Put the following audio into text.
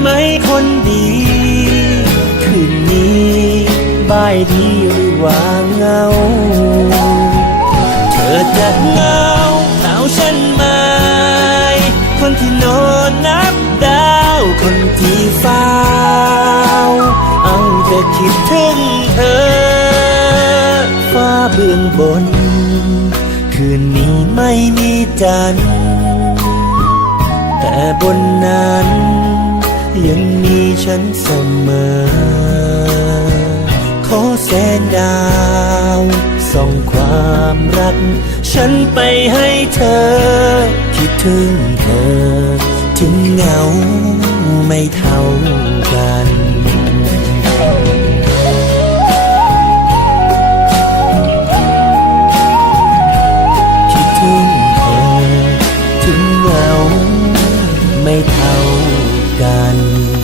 ไหมคนดี คืนนี้บายดีหรือว่าเงา เธอจะเงาสาฉันไหมคนที่นอนนับดาว คนที่เฝ้าเอาแต่คิดถึงเธอ ฟ้าเบื้องบน คืนนี้ไม่มีจันแต่บนนั้น ยังมีฉันเสมอ ขอแสงดาวส่องความรัก ฉันไปให้เธอ คิดถึงเธอ ถึงเหงาไม่เท่ากันคิดถึงเธอถึงเหงาไม่เท่า กัน